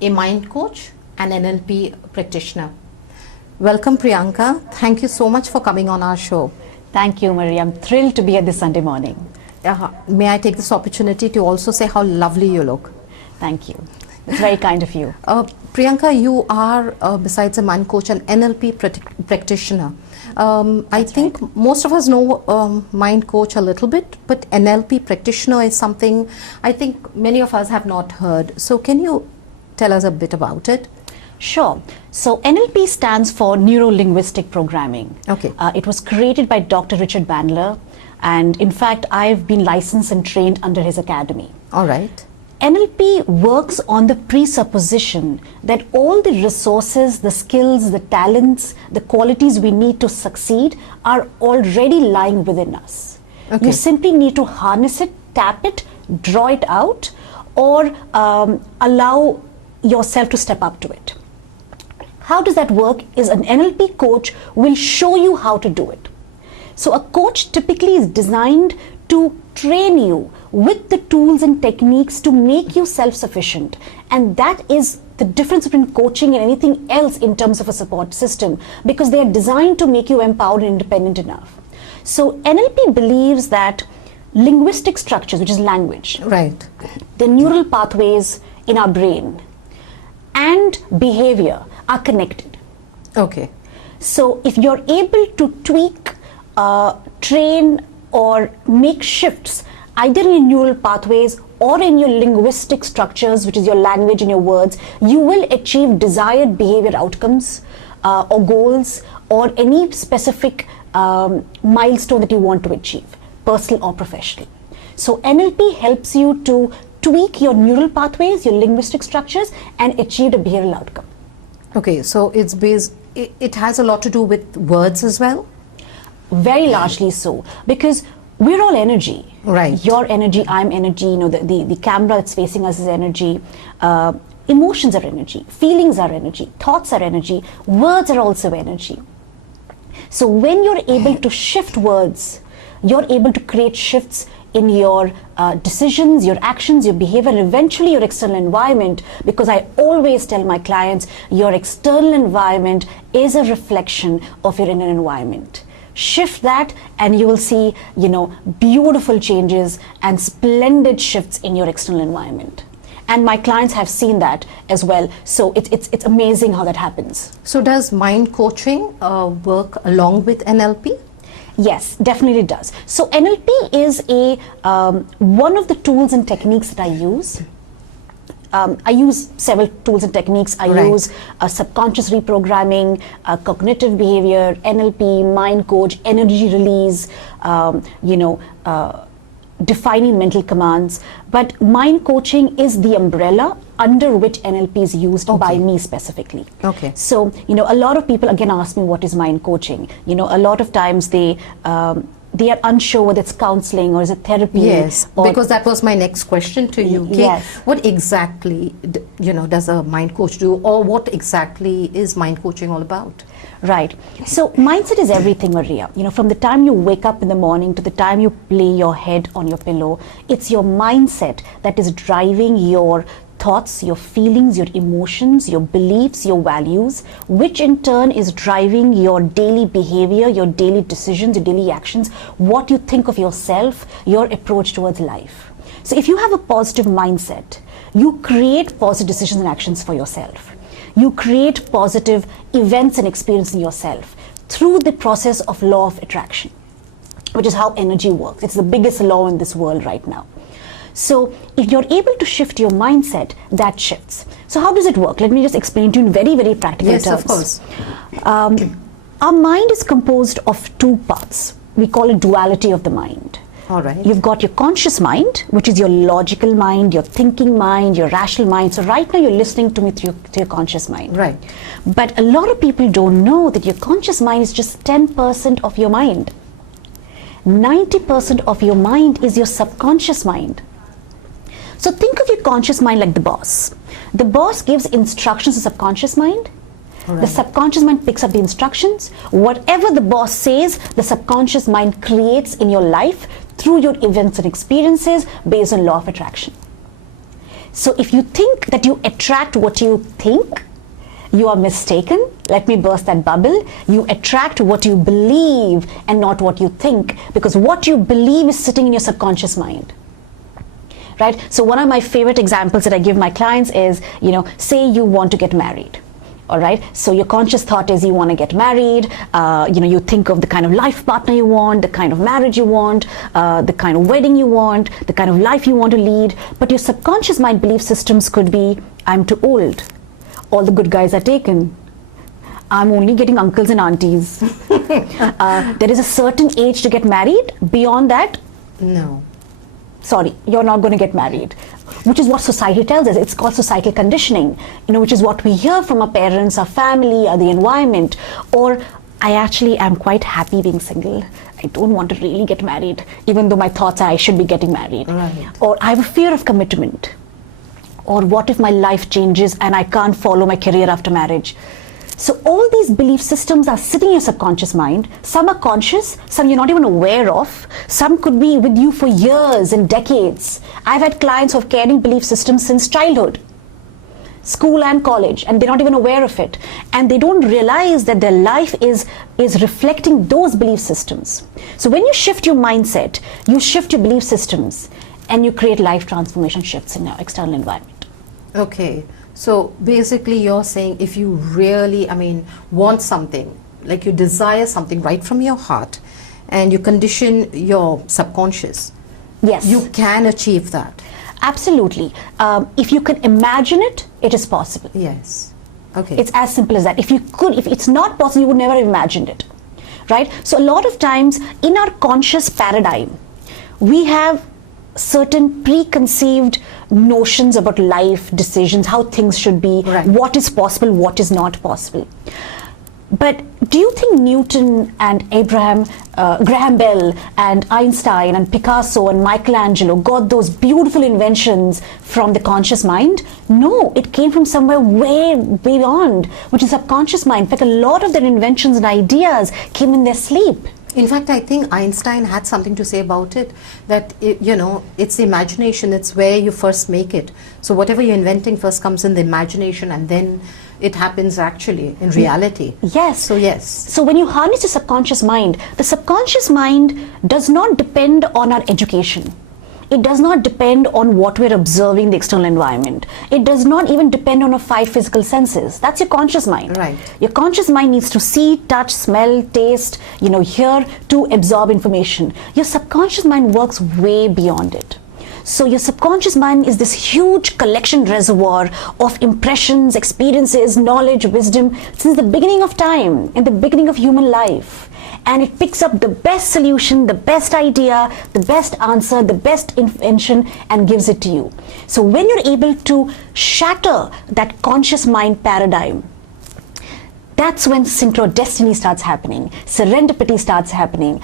a mind coach and NLP practitioner. Welcome, Priyanka. Thank you so much for coming on our show. Thank you, Marie. I'm thrilled to be here this Sunday morning. May I take this opportunity to also say how lovely you look? Thank you. It's very kind of you. Priyanka, you are, besides a mind coach, an NLP practitioner. I think most of us know mind coach a little bit, but NLP practitioner is something I think many of us have not heard. So can you tell us a bit about it? Sure. So NLP stands for Neuro-Linguistic Programming. Okay. It was created by Dr. Richard Bandler, and in fact, I've been licensed and trained under his academy. All right. NLP works on the presupposition that all the resources, the skills, the talents, the qualities we need to succeed are already lying within us. Okay. You simply need to harness it, tap it, draw it out, or allow yourself to step up to it. How does that work is an NLP coach will show you how to do it. So a coach typically is designed to train you with the tools and techniques to make you self-sufficient, and that is the difference between coaching and anything else in terms of a support system, because they are designed to make you empowered and independent enough. So NLP believes that linguistic structures, which is language, Right. the neural pathways in our brain and behavior are connected. Okay. So if you're able to tweak, train or make shifts either in your neural pathways or in your linguistic structures, which is your language and your words, you will achieve desired behavior outcomes or goals or any specific milestone that you want to achieve, personal or professional. So NLP helps you to tweak your neural pathways, your linguistic structures, and achieve a behavioral outcome. Okay, so it has a lot to do with words as well? Very largely so, because we're all energy. Right. Your energy, I'm energy, the camera that's facing us is energy. Emotions are energy, feelings are energy, thoughts are energy, words are also energy. So when you're able to shift words, you're able to create shifts in your decisions, your actions, your behavior, and eventually your external environment, because I always tell my clients, your external environment is a reflection of your inner environment. Shift that and you will see, beautiful changes and splendid shifts in your external environment. And my clients have seen that as well. So it's amazing how that happens. So does mind coaching work along with NLP? Yes, definitely does. So NLP is one of the tools and techniques that I use. I use several tools and techniques. I use subconscious reprogramming, cognitive behavior, NLP, mind coach, energy release, defining mental commands. But mind coaching is the umbrella under which NLP is used by me specifically. Okay. So, a lot of people again ask me what is mind coaching. A lot of times they are unsure whether it's counseling or is it therapy. Yes, because that was my next question to you. Okay? Yes. What exactly, does a mind coach do, or what exactly is mind coaching all about? Right. So mindset is everything, Maria. From the time you wake up in the morning to the time you lay your head on your pillow, it's your mindset that is driving your thoughts, your feelings, your emotions, your beliefs, your values, which in turn is driving your daily behavior, your daily decisions, your daily actions, what you think of yourself, your approach towards life. So if you have a positive mindset, you create positive decisions and actions for yourself. You create positive events and experiences in yourself through the process of law of attraction, which is how energy works. It's the biggest law in this world right now. So if you're able to shift your mindset, that shifts. So how does it work? Let me just explain to you in very, very practical terms. Yes, of course. Our mind is composed of two parts. We call it duality of the mind. All right. You've got your conscious mind, which is your logical mind, your thinking mind, your rational mind. So right now you're listening to me through your conscious mind. Right. But a lot of people don't know that your conscious mind is just 10% of your mind. 90% of your mind is your subconscious mind. So think of your conscious mind like the boss. The boss gives instructions to the subconscious mind. Right. The subconscious mind picks up the instructions. Whatever the boss says, the subconscious mind creates in your life through your events and experiences based on law of attraction. So if you think that you attract what you think, you are mistaken. Let me burst that bubble. You attract what you believe and not what you think, because what you believe is sitting in your subconscious mind. Right? So one of my favorite examples that I give my clients is, say you want to get married. All right. So your conscious thought is you want to get married. You think of the kind of life partner you want, the kind of marriage you want, the kind of wedding you want, the kind of life you want to lead. But your subconscious mind belief systems could be, I'm too old. All the good guys are taken. I'm only getting uncles and aunties. There is a certain age to get married. Beyond that, no. Sorry, you're not going to get married. Which is what society tells us. It's called societal conditioning, which is what we hear from our parents, our family, or the environment. Or, I actually am quite happy being single. I don't want to really get married, even though my thoughts are I should be getting married. Right. Or, I have a fear of commitment. Or, what if my life changes and I can't follow my career after marriage? So all these belief systems are sitting in your subconscious mind. Some are conscious, some you're not even aware of. Some could be with you for years and decades. I've had clients who have carrying belief systems since childhood, school and college, and they're not even aware of it. And they don't realize that their life is reflecting those belief systems. So when you shift your mindset, you shift your belief systems, and you create life transformation shifts in your external environment. Okay. So basically you're saying if you really, want something, like you desire something right from your heart and you condition your subconscious, yes, you can achieve that. Absolutely. If you can imagine it, it is possible. Yes. Okay. It's as simple as that. If it's not possible, you would never have imagined it. Right? So a lot of times in our conscious paradigm, we have certain preconceived notions about life, decisions, how things should be, right, what is possible, what is not possible. But do you think Newton and Graham Bell and Einstein and Picasso and Michelangelo got those beautiful inventions from the conscious mind? No, it came from somewhere way beyond, which is subconscious mind. In fact, a lot of their inventions and ideas came in their sleep. In fact, I think Einstein had something to say about it, that, it's the imagination, it's where you first make it. So whatever you're inventing first comes in the imagination and then it happens actually in reality. Yes. So yes. So when you harness the subconscious mind does not depend on our education. It does not depend on what we're observing in the external environment. It does not even depend on our 5 physical senses. That's your conscious mind. Right. Your conscious mind needs to see, touch, smell, taste, hear to absorb information. Your subconscious mind works way beyond it. So your subconscious mind is this huge collection reservoir of impressions, experiences, knowledge, wisdom since the beginning of time, in the beginning of human life. And it picks up the best solution, the best idea, the best answer, the best invention, and gives it to you. So when you're able to shatter that conscious mind paradigm, that's when synchrodestiny starts happening, serendipity starts happening,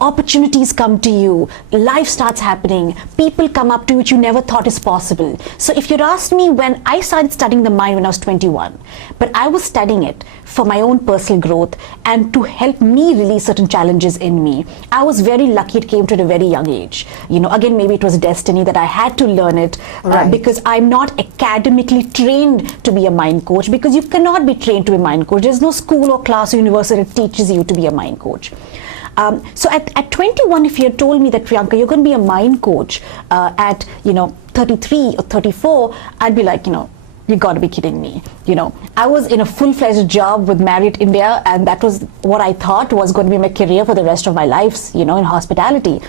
opportunities come to you, life starts happening, people come up to you which you never thought is possible. So if you'd asked me when I started studying the mind when I was 21, but I was studying it for my own personal growth and to help me release certain challenges in me. I was very lucky it came to a very young age. Again, maybe it was destiny that I had to learn it, right, because I'm not academically trained to be a mind coach, because you cannot be trained to be a mind coach. There's no school or class or university that teaches you to be a mind coach. So at 21, if you had told me that, Priyanka, you're going to be a mind coach at 33 or 34, I'd be like, you got to be kidding me. I was in a full-fledged job with Marriott India, and that was what I thought was going to be my career for the rest of my life, in hospitality.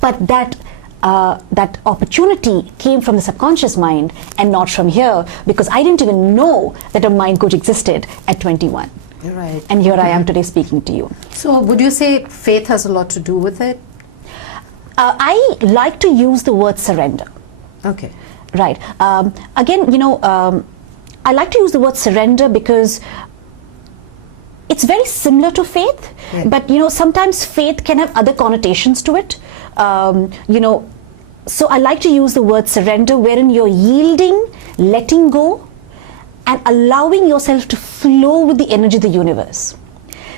But that opportunity came from the subconscious mind and not from here, because I didn't even know that a mind coach existed at 21. Right. And here I am today speaking to you. So would you say faith has a lot to do with it? I like to use the word surrender. Okay. Right. Again, I like to use the word surrender because it's very similar to faith, yeah, but sometimes faith can have other connotations to it. So I like to use the word surrender, wherein you're yielding, letting go, and allowing yourself to flow with the energy of the universe.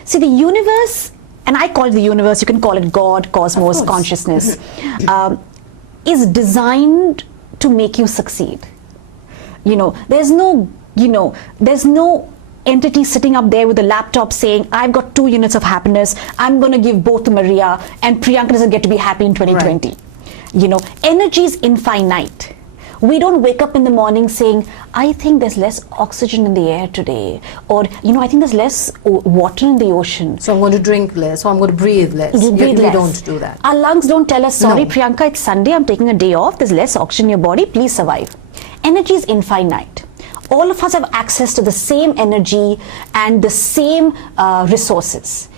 See, the universe, and I call it the universe, you can call it God, cosmos, consciousness, is designed to make you succeed. There's no entity sitting up there with a laptop saying, I've got 2 units of happiness, I'm going to give both to Maria, and Priyanka doesn't get to be happy in 2020. Right. Energy is infinite. We don't wake up in the morning saying, I think there's less oxygen in the air today, or I think there's less water in the ocean, so I'm going to drink less, or I'm going to breathe less. We don't do that. Our lungs don't tell us, sorry, No. Priyanka, it's Sunday, I'm taking a day off, there's less oxygen in your body, please survive. Energy is infinite. All of us have access to the same energy and the same resources.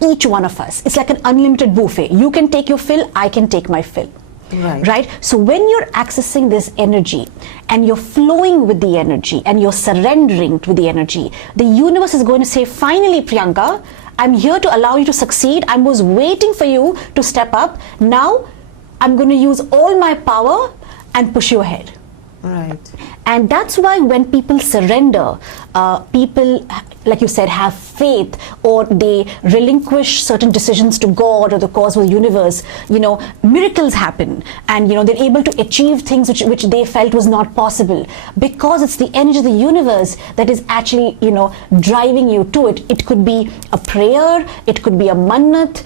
Each one of us. It's like an unlimited buffet. You can take your fill, I can take my fill. Right? So when you're accessing this energy and you're flowing with the energy and you're surrendering to the energy, the universe is going to say, finally, Priyanka, I'm here to allow you to succeed. I was waiting for you to step up. Now I'm going to use all my power and push you ahead. Right. And that's why when people surrender, people, like you said, have faith, or they relinquish certain decisions to God or the cause of the universe, miracles happen, and they're able to achieve things which they felt was not possible, because it's the energy of the universe that is actually driving you to it. It could be a prayer, it could be a mannat,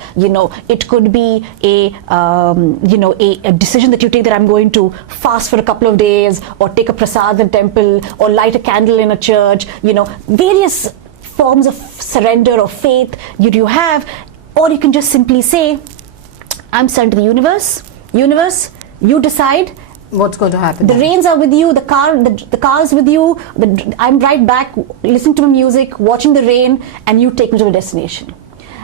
it could be a decision that you take, that I'm going to fast for a couple of days, or take a prasad in a temple, or light a candle in a church, various forms of surrender or faith you have. Or you can just simply say, I'm sent to the universe, you decide what's going to happen. The reins are with you, the car's with you, I'm right back listening to my music, watching the rain, and you take me to the destination.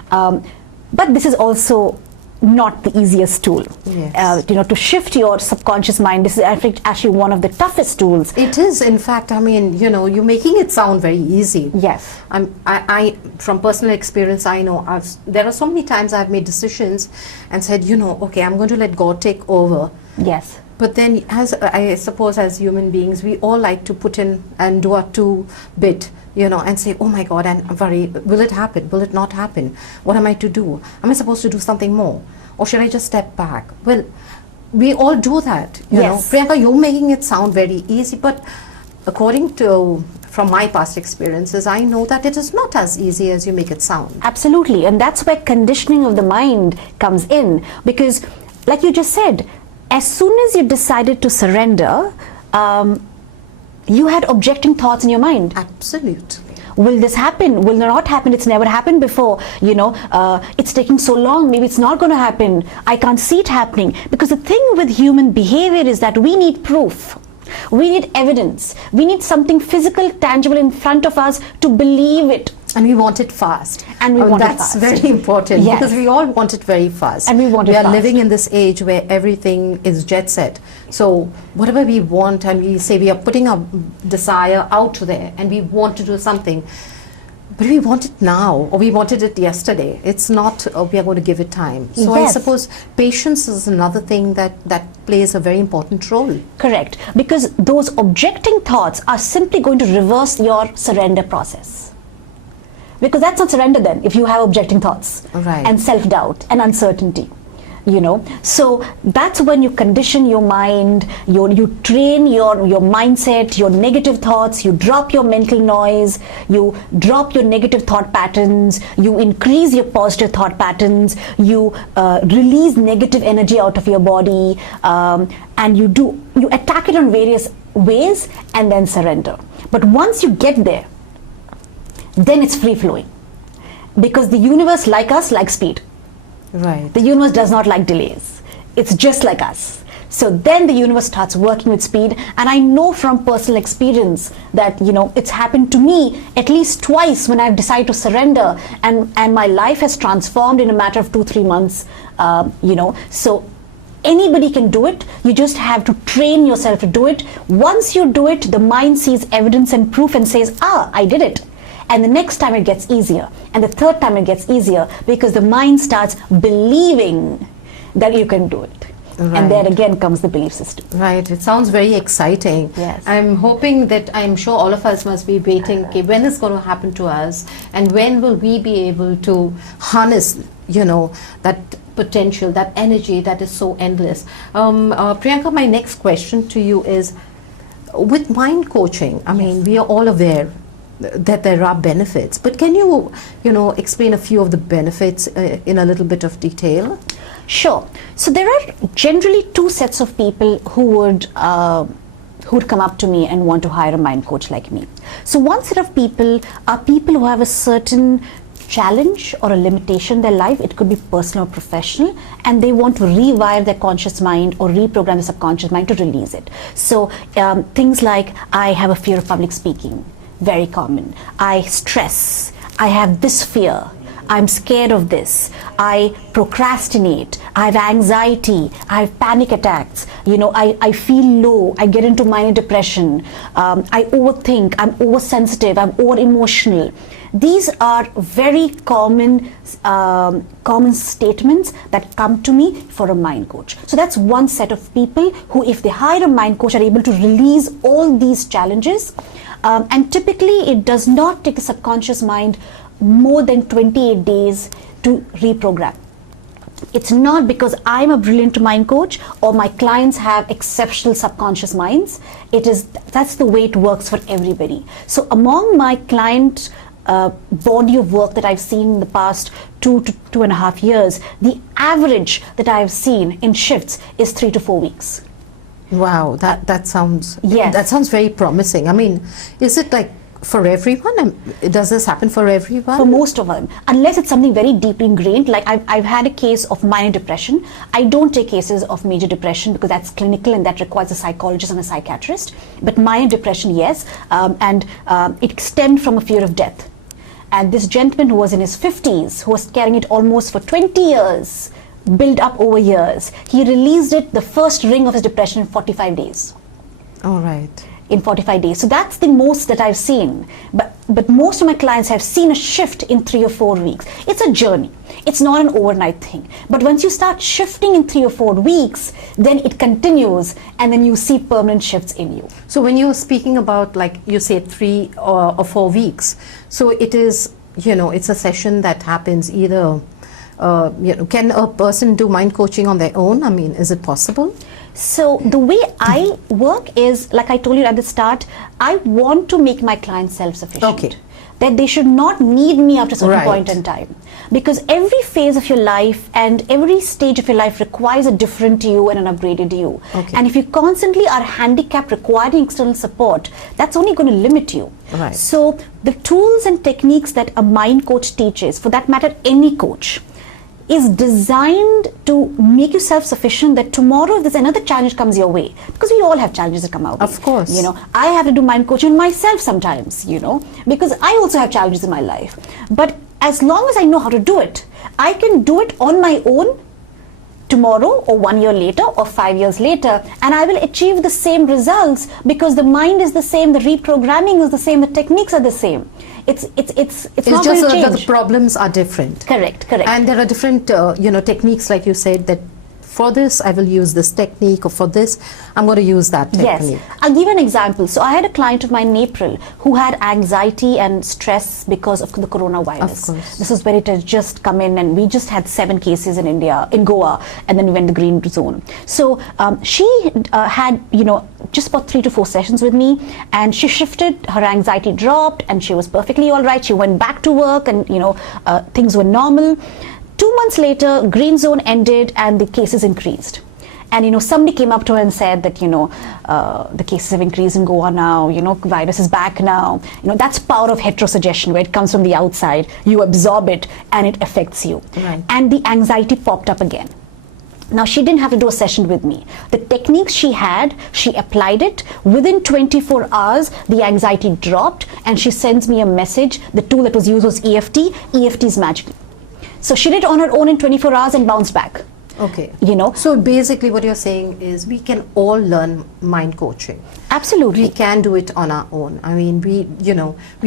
But this is also not the easiest tool. Yes. To shift your subconscious mind, this is actually one of the toughest tools. It is, in fact. You're making it sound very easy. Yes. I from personal experience, I know there are so many times I've made decisions and said, okay, I'm going to let God take over. Yes. But then, as I suppose, as human beings, we all like to put in and do our 2 bit, and say, oh my God, and worry, will it happen? Will it not happen? What am I to do? Am I supposed to do something more? Or should I just step back? Well, we all do that, you know. Priyanka, you're making it sound very easy, but from my past experiences, I know that it is not as easy as you make it sound. Absolutely, and that's where conditioning of the mind comes in, because like you just said, as soon as you decided to surrender, you had objecting thoughts in your mind. Absolutely. Will this happen? Will it not happen? It's never happened before. It's taking so long. Maybe it's not going to happen. I can't see it happening. Because the thing with human behavior is that we need proof. We need evidence. We need something physical, tangible in front of us to believe it. And we want it fast. And we want it that's fast. very important. Yes. Because we all want it very fast. And we want it fast. We are living in this age where everything is jet set. So whatever we want, and we say we are putting our desire out there, and we want to do something, but we want it now, or we wanted it yesterday. It's not, we are going to give it time. So Yes. I suppose patience is another thing that plays a very important role. Correct. Because those objecting thoughts are simply going to reverse your surrender process. Because that's not surrender then, if you have objecting thoughts. Right. And self-doubt and uncertainty. So that's when you condition your mind, you train your mindset, your negative thoughts, you drop your mental noise, you drop your negative thought patterns, you increase your positive thought patterns, you release negative energy out of your body, and you attack it on various ways, and then surrender. But once you get there, then it's free flowing, because the universe, like us, likes speed. Right. The universe does not like delays. It's just like us. So then the universe starts working with speed, and I know from personal experience that it's happened to me at least twice when I've decided to surrender, and my life has transformed in a matter of 2-3 months. So anybody can do it. You just have to train yourself to do it. Once you do it, the mind sees evidence and proof and says, I did it. And the next time it gets easier, and the third time it gets easier, because the mind starts believing that you can do it. Right. And there again comes the belief system. Right. It sounds very exciting. Yes. I'm sure all of us must be waiting, okay, when is going to happen to us, and when will we be able to harness that potential, that energy that is so endless. Priyanka, my next question to you is, with mind coaching, I mean, we are all aware that there are benefits, but can you, explain a few of the benefits in a little bit of detail? Sure. So there are generally two sets of people who'd come up to me and want to hire a mind coach like me. So one set of people are people who have a certain challenge or a limitation in their life. It could be personal or professional, and they want to rewire their conscious mind or reprogram the subconscious mind to release it. So things like, I have a fear of public speaking, very common. I stress, I have this fear, I'm scared of this, I procrastinate, I have anxiety, I have panic attacks, I feel low, I get into minor depression, I overthink, I'm oversensitive, I'm over emotional. These are very common statements that come to me for a mind coach. So that's one set of people who, if they hire a mind coach, are able to release all these challenges. And typically it does not take the subconscious mind more than 28 days to reprogram. It's not because I'm a brilliant mind coach or my clients have exceptional subconscious minds. That's the way it works for everybody. So among my client body of work that I've seen in the past 2 to 2.5 years, the average that I've seen in shifts is 3 to 4 weeks. Wow, that sounds Yes. That sounds very promising. I mean, is it like for everyone? Does this happen for everyone? For most of them, unless it's something very deeply ingrained. Like I've had a case of minor depression. I don't take cases of major depression because that's clinical and that requires a psychologist and a psychiatrist. But minor depression, yes, and it stemmed from a fear of death. And this gentleman who was in his 50s, who was carrying it almost for 20 years, built up over years, he released it, the first ring of his depression, in 45 days. All right. In 45 days. So that's the most that I've seen. But most of my clients have seen a shift in 3 or 4 weeks. It's a journey. It's not an overnight thing. But once you start shifting in 3 or 4 weeks, then it continues and then you see permanent shifts in you. So when you're speaking about, like you said, 3 or 4 weeks, so it is, it's a session that happens either, can a person do mind coaching on their own? I mean, is it possible? So the way I work is, like I told you at the start, I want to make my clients self-sufficient. Okay. That they should not need me after a certain Right. point in time. Because every phase of your life and every stage of your life requires a different you and an upgraded you. Okay. And if you constantly are handicapped requiring external support, that's only going to limit you. Right. So the tools and techniques that a mind coach teaches, for that matter any coach, is designed to make you self-sufficient, that tomorrow if there's another challenge comes your way, because we all have challenges that come our way. Of course. I have to do mind coaching myself sometimes, because I also have challenges in my life. But as long as I know how to do it, I can do it on my own tomorrow or 1 year later or 5 years later, and I will achieve the same results because the mind is the same, the reprogramming is the same, the techniques are the same. It's not just going to that the change. problems are different. Correct. And there are different, techniques, like you said, that for this I will use this technique, or for this I'm going to use that technique. Yes, I'll give an example. So I had a client of mine in April who had anxiety and stress because of the coronavirus. Of course. This is when it had just come in, and we just had 7 cases in India, in Goa, and then we went to the green zone. So she had, just about 3 to 4 sessions with me, and she shifted, her anxiety dropped, and she was perfectly all right. She went back to work, and things were normal. 2 months later, green zone ended and the cases increased. And somebody came up to her and said that the cases have increased in Goa now, virus is back now. That's power of heterosuggestion, where it comes from the outside, you absorb it and it affects you. Right. And the anxiety popped up again. Now, she didn't have to do a session with me. The techniques she had, she applied it. Within 24 hours, the anxiety dropped, and she sends me a message. The tool that was used was EFT. EFT is magical. So she did it on her own in 24 hours and bounced back. Okay. So basically what you're saying is we can all learn mind coaching. Absolutely. We can do it on our own. I mean, we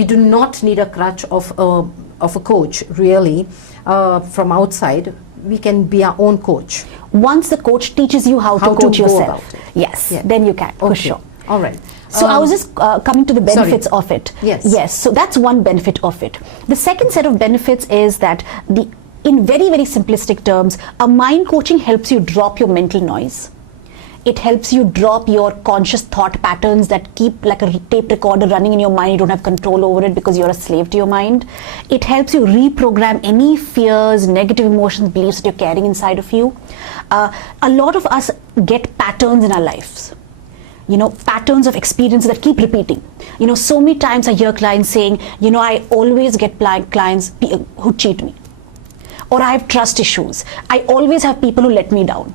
do not need a crutch of a coach, really, from outside. We can be our own coach. Once the coach teaches you how to coach go yourself, about it. yes, Yeah. then you can, for sure. All right. So I was just coming to the benefits of it. Yes. Yes. So that's one benefit of it. The second set of benefits is that in very, very simplistic terms, a mind coaching helps you drop your mental noise. It helps you drop your conscious thought patterns that keep like a tape recorder running in your mind. You don't have control over it because you're a slave to your mind. It helps you reprogram any fears, negative emotions, beliefs that you're carrying inside of you. A lot of us get patterns in our lives. Patterns of experiences that keep repeating. So many times I hear clients saying, I always get clients who cheat me. Or I have trust issues. I always have people who let me down.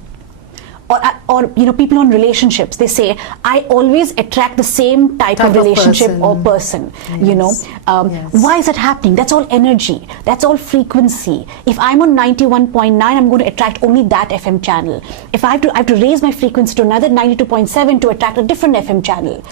Or people on relationships, they say, I always attract the same type of relationship or person. Yes. Why is that happening? That's all energy. That's all frequency. If I'm on 91.9, I'm going to attract only that FM channel. If I have to raise my frequency to another 92.7 to attract a different FM channel.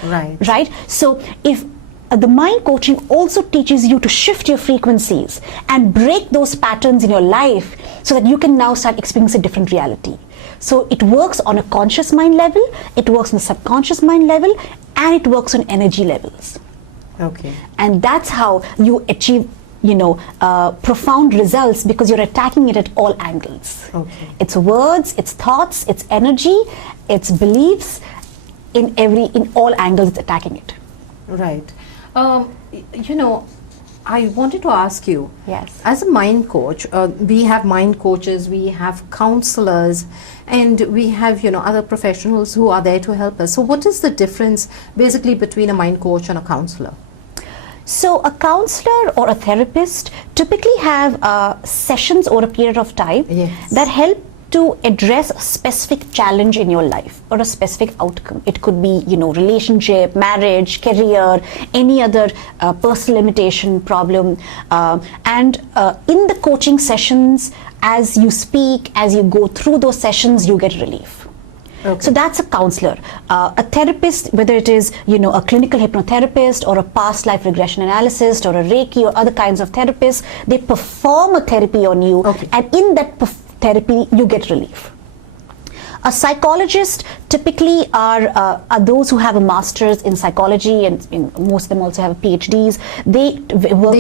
Right? So if the mind coaching also teaches you to shift your frequencies and break those patterns in your life so that you can now start experiencing a different reality. So it works on a conscious mind level, it works on a subconscious mind level, and it works on energy levels. Okay. And that's how you achieve, profound results, because you're attacking it at all angles. Okay. It's words, it's thoughts, it's energy, it's beliefs. In all angles, it's attacking it. Right. I wanted to ask you, Yes. as a mind coach, we have mind coaches, we have counselors, and we have other professionals who are there to help us. So what is the difference basically between a mind coach and a counselor? So a counselor or a therapist typically have sessions over a period of time that help to address a specific challenge in your life or a specific outcome. It could be, relationship, marriage, career, any other personal limitation, problem. And in the coaching sessions, as you speak, as you go through those sessions, you get relief. Okay. So that's a counselor. A therapist, whether it is a clinical hypnotherapist or a past life regression analyst or a Reiki or other kinds of therapists, they perform a therapy on you, and in that therapy you get relief. A psychologist typically are those who have a master's in psychology, and most of them also have PhDs. They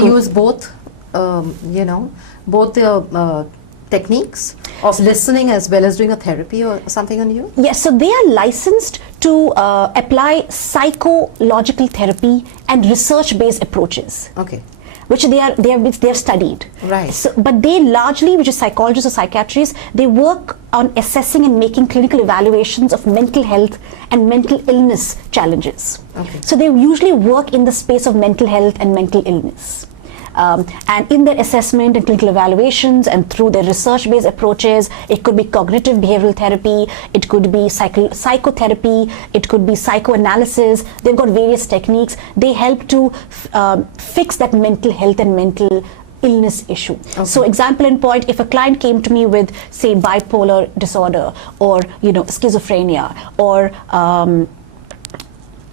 use both, both the techniques of listening as well as doing a therapy or something on you? Yes, so they are licensed to apply psychological therapy and research-based approaches. Okay. Which they have studied. Right. So, but they largely, which is psychologists or psychiatrists, they work on assessing and making clinical evaluations of mental health and mental illness challenges. Okay. So they usually work in the space of mental health and mental illness. And in their assessment and clinical evaluations and through their research-based approaches, it could be cognitive behavioral therapy, it could be psychotherapy, it could be psychoanalysis. They've got various techniques. They help to fix that mental health and mental illness issue. Okay. So example in point, if a client came to me with, say, bipolar disorder or schizophrenia or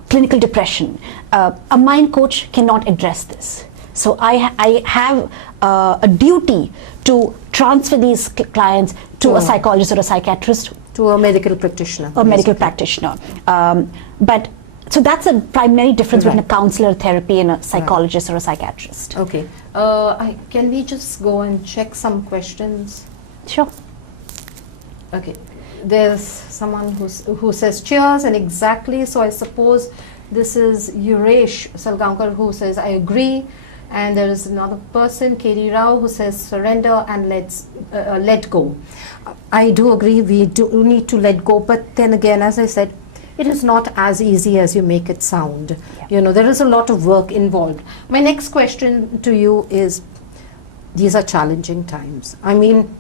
clinical depression, a mind coach cannot address this. So I have a duty to transfer these clients to a psychologist or a psychiatrist. To a medical practitioner. A medical practitioner. So that's a primary difference between a counselor, therapy, and a psychologist or a psychiatrist. Okay. Can we just go and check some questions? Sure. Okay. There's someone who says cheers, and exactly. So I suppose this is Yuresh Salgaonkar who says, I agree. And there is another person, Katie Rao, who says surrender and let go. I do agree, we do need to let go, but then again, as I said, it is not as easy as you make it sound. Yeah. There is a lot of work involved. My next question to you is, these are challenging times. I mean,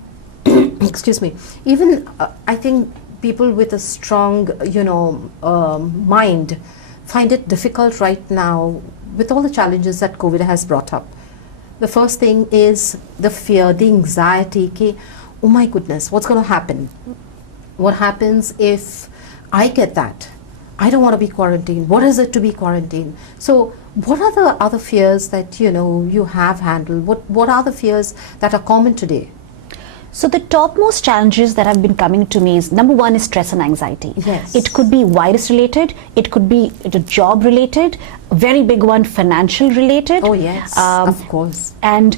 excuse me, even I think people with a strong, mind find it difficult right now with all the challenges that COVID has brought up. The first thing is the fear, the anxiety, oh my goodness, what's going to happen? What happens if I get that? I don't want to be quarantined. What is it to be quarantined? So what are the other fears that you have handled? What are the fears that are common today? So the topmost challenges that have been coming to me is, number one is stress and anxiety. Yes. It could be virus related, it could be job related, very big one financial related. Oh yes, of course. And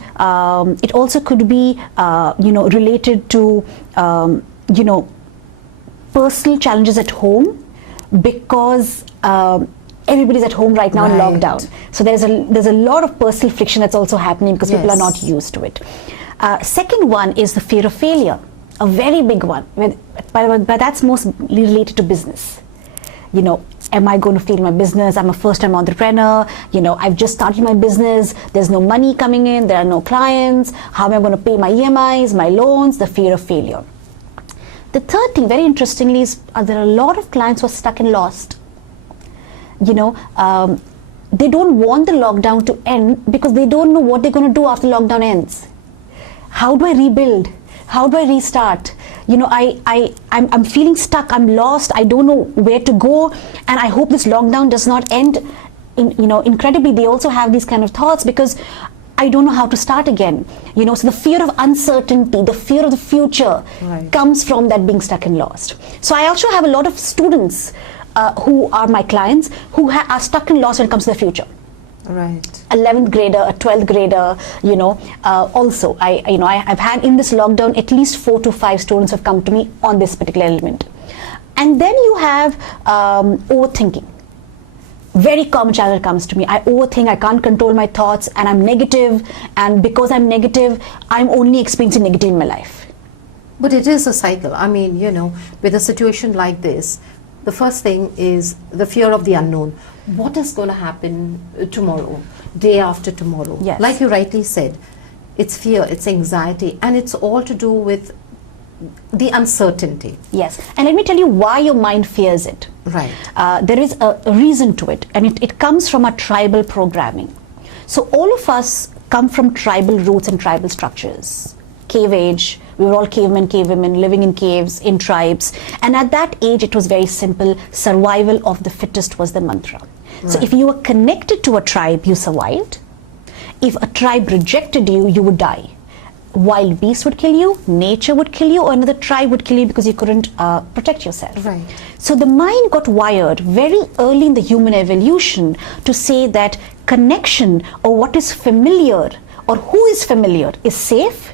it also could be related to personal challenges at home, because everybody's at home right now in Right. lockdown. So there's a lot of personal friction that's also happening because people are Yes. not used to it. Second one is the fear of failure, a very big one, but that's mostly related to business. Am I going to fail my business? I'm a first-time entrepreneur. I've just started my business. There's no money coming in. There are no clients. How am I going to pay my EMIs, my loans? The fear of failure. The third thing, very interestingly, is there are a lot of clients who are stuck and lost. They don't want the lockdown to end because they don't know what they're going to do after lockdown ends. How do I rebuild? How do I restart? I'm feeling stuck. I'm lost. I don't know where to go, and I hope this lockdown does not end. Incredibly, they also have these kind of thoughts because I don't know how to start again. So the fear of uncertainty, the fear of the future, Right. comes from that being stuck and lost. So I also have a lot of students who are my clients who are stuck and lost when it comes to the future. Right. 11th grader, a 12th grader, also I've had in this lockdown at least 4 to 5 students have come to me on this particular element. And then you have overthinking. Very common challenge comes to me. I overthink, I can't control my thoughts, and I'm negative, and because I'm negative, I'm only experiencing negative in my life. But it is a cycle. I mean, with a situation like this, the first thing is the fear of the unknown. What is going to happen tomorrow, day after tomorrow? Yes. Like you rightly said, it's fear, it's anxiety, and it's all to do with the uncertainty. Yes, and let me tell you why your mind fears it. Right. There is a reason to it, and it comes from our tribal programming. So all of us come from tribal roots and tribal structures. Cave age, we were all cavemen, cavewomen, living in caves, in tribes. And at that age, it was very simple. Survival of the fittest was the mantra. So Right. if you were connected to a tribe, you survived. If a tribe rejected you, you would die. Wild beasts would kill you, nature would kill you, or another tribe would kill you because you couldn't protect yourself. Right. So the mind got wired very early in the human evolution to say that connection, or what is familiar or who is familiar, is safe.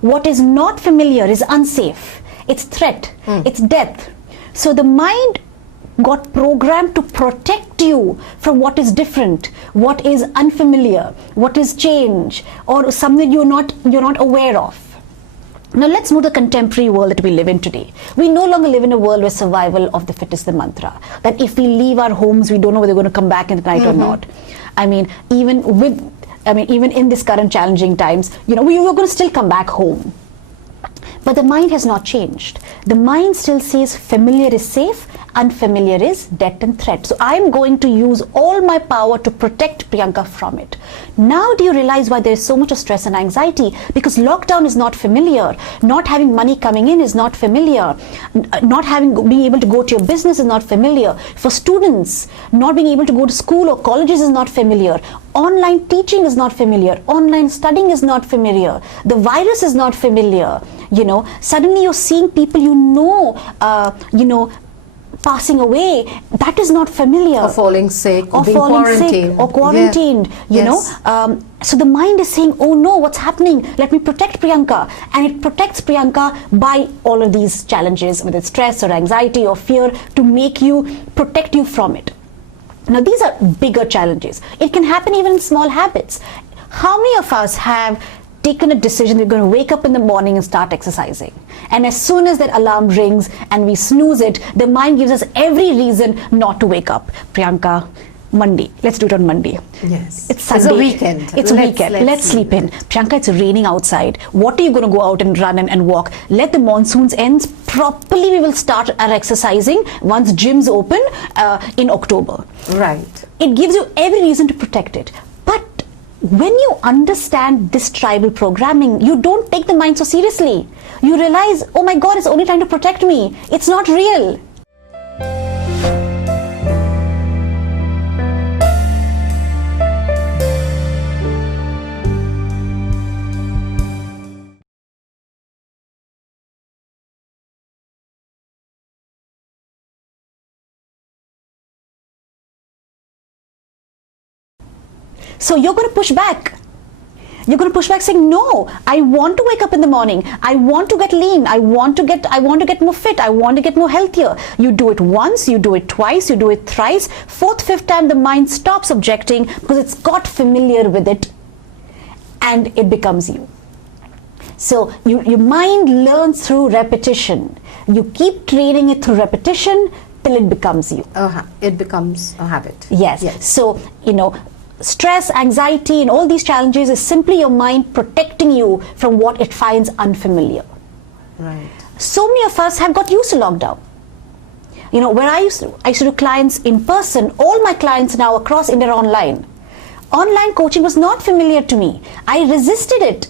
What is not familiar is unsafe. It's threat, it's death. So the mind got programmed to protect you from what is different, what is unfamiliar, what is change, or something you're not aware of. Now let's move to the contemporary world that we live in today. We no longer live in a world where survival of the fittest is the mantra. That if we leave our homes, we don't know whether we're going to come back in the night or not. Even in this current challenging times, we are going to still come back home. But the mind has not changed. The mind still says familiar is safe, unfamiliar is death and threat. So I'm going to use all my power to protect Priyanka from it. Now do you realize why there is so much of stress and anxiety? Because lockdown is not familiar. Not having money coming in is not familiar. Not being able to go to your business is not familiar. For students, not being able to go to school or colleges is not familiar. Online teaching is not familiar. Online studying is not familiar. The virus is not familiar. Suddenly you're seeing people passing away. That is not familiar. Or falling sick, or being falling quarantined. sick, or quarantined. Yes. So the mind is saying, "Oh no, what's happening? Let me protect Priyanka," and it protects Priyanka by all of these challenges, whether it's stress or anxiety or fear, to protect you from it. Now these are bigger challenges. It can happen even in small habits. How many of us have taken a decision we're going to wake up in the morning and start exercising, and as soon as that alarm rings and we snooze it, the mind gives us every reason not to wake up? Priyanka, Monday, let's do it on Monday. Yes. It's Sunday. It's a weekend. It's a weekend. Let's sleep in. Priyanka, it's raining outside. What are you going to go out and run and walk? Let the monsoons end. Properly, we will start our exercising once gyms open in October. Right. It gives you every reason to protect it. But when you understand this tribal programming, you don't take the mind so seriously. You realize, oh my God, it's only trying to protect me. It's not real. So you're going to push back. You're going to push back saying, no, I want to wake up in the morning. I want to get lean. I want to get more fit. I want to get more healthier. You do it once, you do it twice, you do it thrice. Fourth, fifth time, the mind stops objecting because it's got familiar with it and it becomes you. So your mind learns through repetition. You keep training it through repetition till it becomes you. It becomes a habit. Yes. So, stress, anxiety, and all these challenges is simply your mind protecting you from what it finds unfamiliar. Right. So many of us have got used to lockdown. Where I used to do clients in person, all my clients now across India are online. Online coaching was not familiar to me. I resisted it.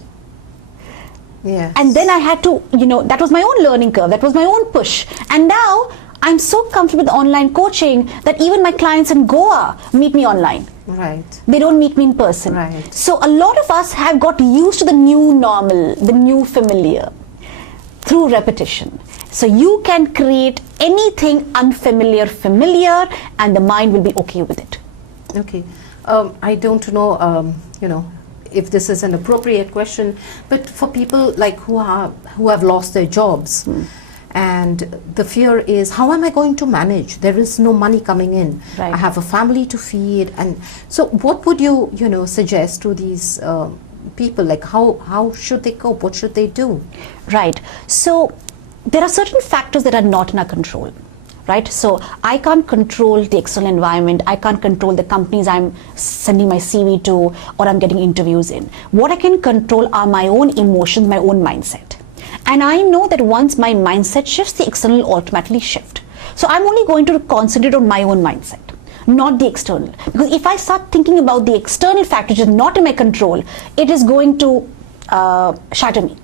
Yes. And then I had to, that was my own learning curve. That was my own push. And now I'm so comfortable with online coaching that even my clients in Goa meet me online. Right. They don't meet me in person. Right. So a lot of us have got used to the new normal, the new familiar, through repetition. So you can create anything unfamiliar familiar, and the mind will be okay with it. Okay. I don't know, if this is an appropriate question, but for people like who have lost their jobs, and the fear is, how am I going to manage? There is no money coming in. Right. I have a family to feed, and so what would you suggest to these people? Like how should they cope? What should they do? Right. So there are certain factors that are not in our control. Right? So I can't control the external environment. I can't control the companies I'm sending my CV to or I'm getting interviews in. What I can control are my own emotions, my own mindset. And I know that once my mindset shifts, the external will automatically shift. So I'm only going to concentrate on my own mindset, not the external. Because if I start thinking about the external factor which is not in my control, it is going to shatter me.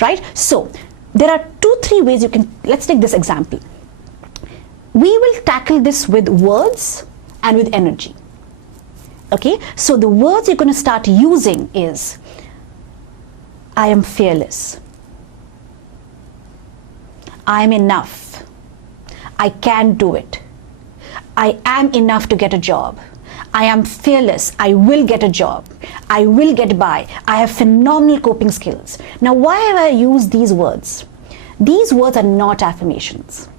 Right? So there are 2-3 ways you can, let's take this example. We will tackle this with words and with energy. Okay? So the words you're going to start using is, I am fearless. I am enough. I can do it. I am enough to get a job. I am fearless. I will get a job. I will get by. I have phenomenal coping skills. Now, why have I used these words? These words are not affirmations.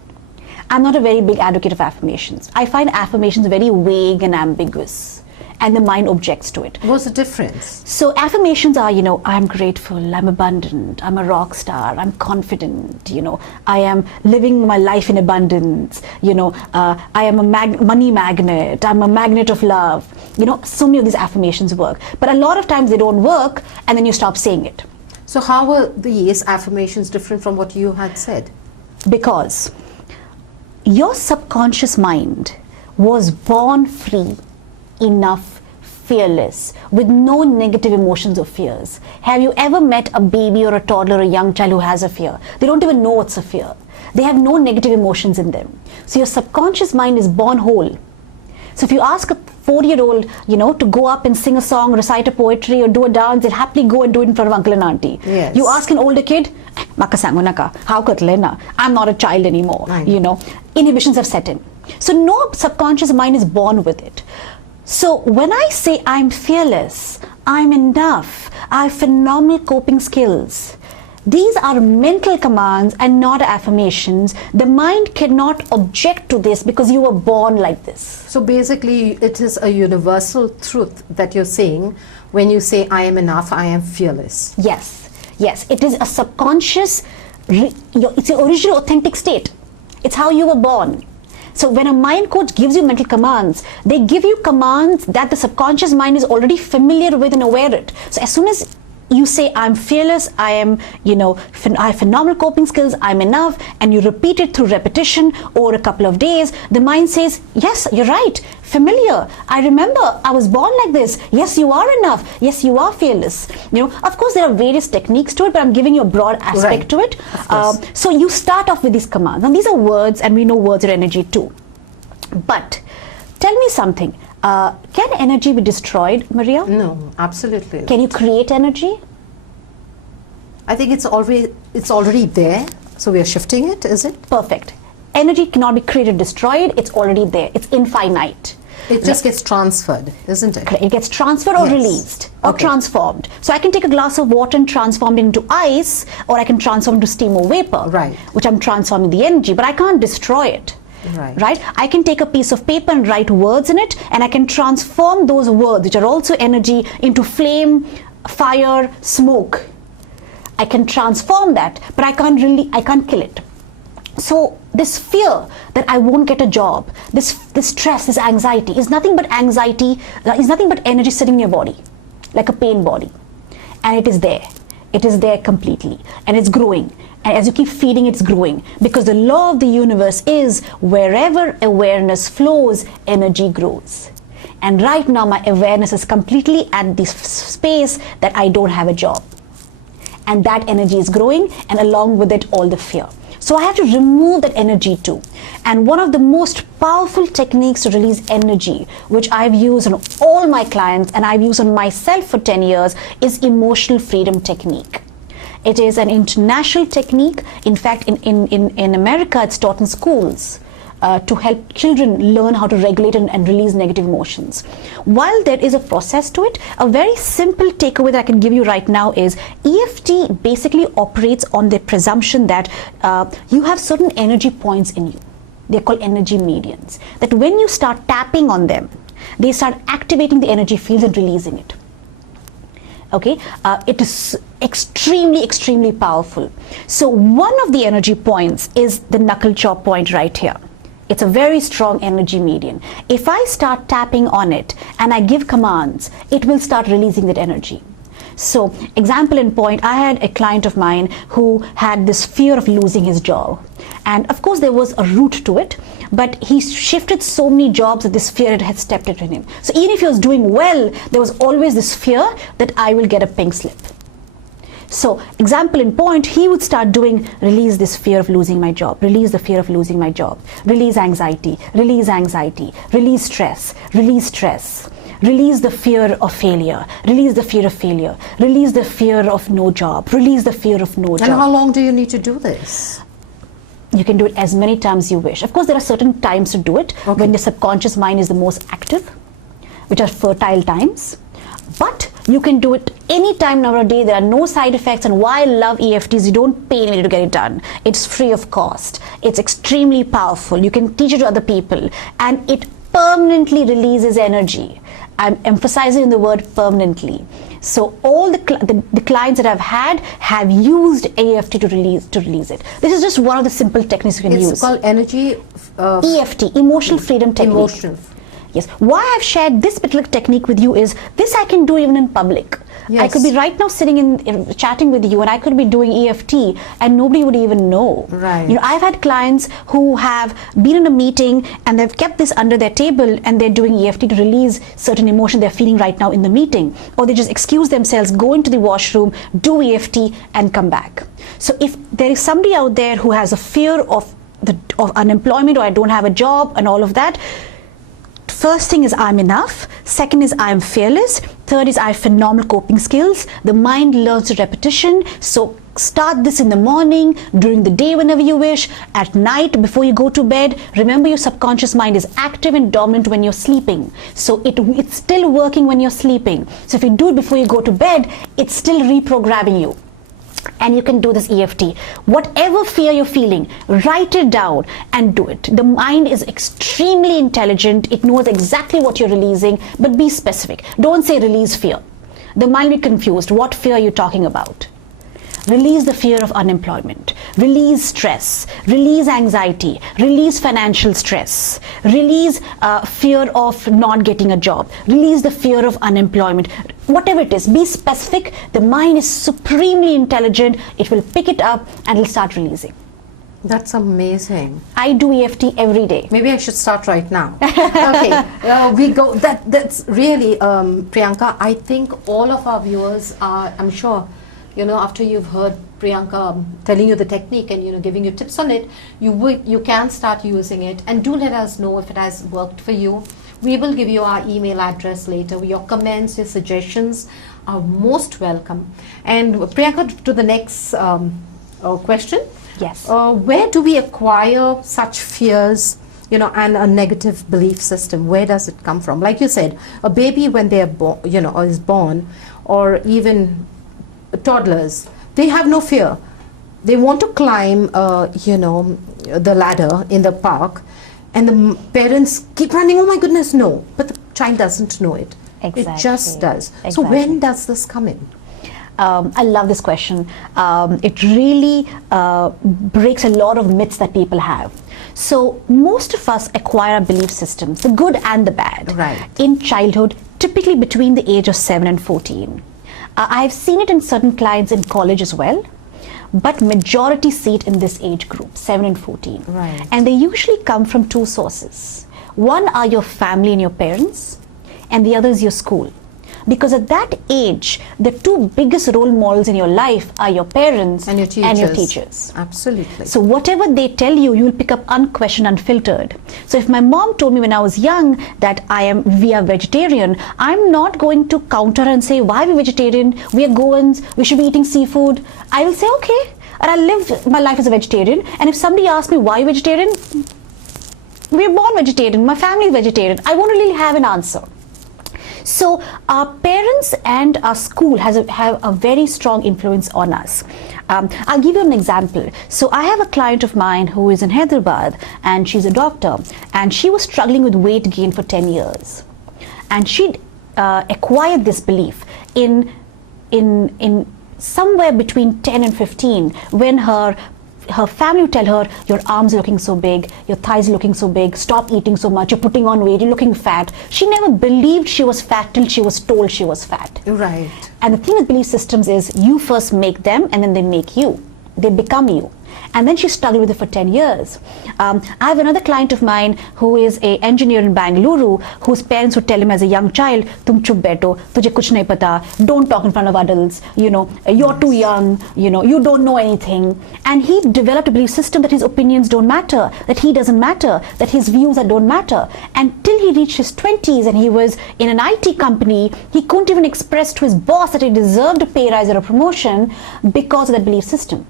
I'm not a very big advocate of affirmations. I find affirmations very vague and ambiguous, and the mind objects to it. What's the difference? So affirmations are, I'm grateful, I'm abundant, I'm a rock star, I'm confident, I am living my life in abundance, I am a money magnet, I'm a magnet of love. So many of these affirmations work. But a lot of times they don't work, and then you stop saying it. So how are these affirmations different from what you had said? Because your subconscious mind was born free, enough, fearless, with no negative emotions or fears. Have you ever met a baby or a toddler or a young child who has a fear? They don't even know what's a fear. They have no negative emotions in them. So your subconscious mind is born whole. So if you ask a 4-year-old, to go up and sing a song, recite a poetry, or do a dance, they'll happily go and do it in front of uncle and auntie. Yes. You ask an older kid, how could Lena? I'm not a child anymore. Inhibitions have set in. So no subconscious mind is born with it. So when I say I'm fearless, I'm enough, I have phenomenal coping skills, these are mental commands and not affirmations. The mind cannot object to this because you were born like this. So basically it is a universal truth that you're saying when you say I am enough, I am fearless. Yes, it is a subconscious, it's your original authentic state. It's how you were born. So when a mind coach gives you mental commands, they give you commands that the subconscious mind is already familiar with and aware of. So as soon as you say I'm fearless, I am, I have phenomenal coping skills, I'm enough, and you repeat it through repetition over a couple of days, the mind says, yes, you're right, familiar. I remember I was born like this. Yes, you are enough. Yes, you are fearless. Of course, there are various techniques to it, but I'm giving you a broad aspect to it. So you start off with these commands. And these are words, and we know words are energy too. But tell me something. Can energy be destroyed, Maria? No, absolutely. Can you create energy? I think it's already there. So we are shifting it, is it? Perfect. Energy cannot be created, destroyed. It's already there. It's infinite. It just gets transferred, isn't it? It gets transferred or Yes. released or Okay. transformed. So I can take a glass of water and transform it into ice, or I can transform it into steam or vapor, Right. which I'm transforming the energy, but I can't destroy it. Right. I can take a piece of paper and write words in it, and I can transform those words, which are also energy, into flame, fire, smoke. I can transform that, but I can't kill it. So this fear that I won't get a job, this stress, this anxiety is nothing but energy sitting in your body, like a pain body. And it is there. It is there completely. And it's growing. And as you keep feeding, it's growing. Because the law of the universe is wherever awareness flows, energy grows. And right now my awareness is completely at this space that I don't have a job. And that energy is growing, and along with it all the fear. So I have to remove that energy too. And one of the most powerful techniques to release energy, which I've used on all my clients and I've used on myself for 10 years, is emotional freedom technique. It is an international technique. In fact, in America, it's taught in schools. To help children learn how to regulate and release negative emotions. While there is a process to it, a very simple takeaway that I can give you right now is EFT basically operates on the presumption that you have certain energy points in you. They're called energy medians. That when you start tapping on them, they start activating the energy fields and releasing it. Okay, it is extremely powerful. So one of the energy points is the knuckle jaw point right here. It's a very strong energy median. If I start tapping on it and I give commands, it will start releasing that energy. So, example in point, I had a client of mine who had this fear of losing his job. And of course there was a root to it, but he shifted so many jobs that this fear had stepped into him. So even if he was doing well, there was always this fear that I will get a pink slip. So, example in point, he would start doing, release this fear of losing my job, release the fear of losing my job, release anxiety, release stress, release the fear of failure, release the fear of failure, release the fear of no job, release the fear of no job. And how long do you need to do this? You can do it as many times as you wish. Of course, there are certain times to do it when the subconscious mind is the most active, which are fertile times. But you can do it any time nowadays. There are no side effects, and why I love EFTs, you don't pay anything to get it done. It's free of cost. It's extremely powerful. You can teach it to other people, and it permanently releases energy. I'm emphasizing the word permanently. So all the clients that I've had have used EFT to release it. This is just one of the simple techniques you can use. It's called energy EFT, emotional freedom technique. Emotional. Yes. Why I've shared this particular technique with you is this I can do even in public. Yes. I could be right now sitting in chatting with you, and I could be doing EFT and nobody would even know. Right. You know, I've had clients who have been in a meeting and they've kept this under their table and they're doing EFT to release certain emotion they're feeling right now in the meeting, or they just excuse themselves, go into the washroom, do EFT and come back. So if there is somebody out there who has a fear of unemployment, or I don't have a job and all of that, first thing is I'm enough, second is I'm fearless, third is I have phenomenal coping skills. The mind learns through repetition, so start this in the morning, during the day whenever you wish, at night before you go to bed. Remember, your subconscious mind is active and dominant when you're sleeping, so it's still working when you're sleeping. So if you do it before you go to bed, it's still reprogramming you. And you can do this EFT. Whatever fear you're feeling, write it down and do it. The mind is extremely intelligent. It knows exactly what you're releasing, but be specific. Don't say release fear. The mind will be confused. What fear are you talking about? Release the fear of unemployment, release stress, release anxiety, release financial stress, release fear of not getting a job, release the fear of unemployment. Whatever it is, be specific. The mind is supremely intelligent. It will pick it up and it'll start releasing. That's amazing. I do EFT every day. Maybe I should start right now. Okay, we go. That's really, Priyanka, I think all of our viewers are, I'm sure, you know, after you've heard Priyanka telling you the technique and, you know, giving you tips on it, you can start using it. And do let us know if it has worked for you. We will give you our email address later. Your comments, your suggestions are most welcome. And Priyanka, to the next question. Yes. Where do we acquire such fears and a negative belief system, where does it come from? Like you said, a baby when they are born, or is born, or even toddlers, they have no fear. They want to climb, the ladder in the park, and the parents keep running, oh my goodness, no. But the child doesn't know it. Exactly. It just does. Exactly. So when does this come in? I love this question. It really breaks a lot of myths that people have. So most of us acquire belief systems, the good and the bad, Right. in childhood, typically between the age of 7 and 14. I've seen it in certain clients in college as well, but majority see it in this age group, 7 and 14. Right. And they usually come from two sources. One are your family and your parents, and the other is your school. Because at that age, the two biggest role models in your life are your parents And your teachers. teachers. Absolutely. So whatever they tell you, you'll pick up unquestioned, unfiltered. So if my mom told me when I was young that we are vegetarian, I'm not going to counter and say, why are we vegetarian? We are Goans, we should be eating seafood. I will say, okay. And I lived my life as a vegetarian. And if somebody asks me why vegetarian, we're born vegetarian, my family is vegetarian. I won't really have an answer. So our parents and our school have a very strong influence on us. I'll give you an example. So I have a client of mine who is in Hyderabad, and she's a doctor, and she was struggling with weight gain for 10 years. And she acquired this belief in somewhere between 10 and 15, when her family would tell her, your arms are looking so big, your thighs are looking so big, stop eating so much, you're putting on weight, you're looking fat. She never believed she was fat till she was told she was fat. Right. And the thing with belief systems is, you first make them and then they make you. They become you. And then she struggled with it for 10 years. I have another client of mine who is an engineer in Bangalore, whose parents would tell him as a young child, tum chup beto, tujhe kuch nahi pata, don't talk in front of adults, you're too young, you don't know anything. And he developed a belief system that his opinions don't matter, that he doesn't matter, that his views don't matter. Until he reached his 20s and he was in an IT company, he couldn't even express to his boss that he deserved a pay rise or a promotion because of that belief system.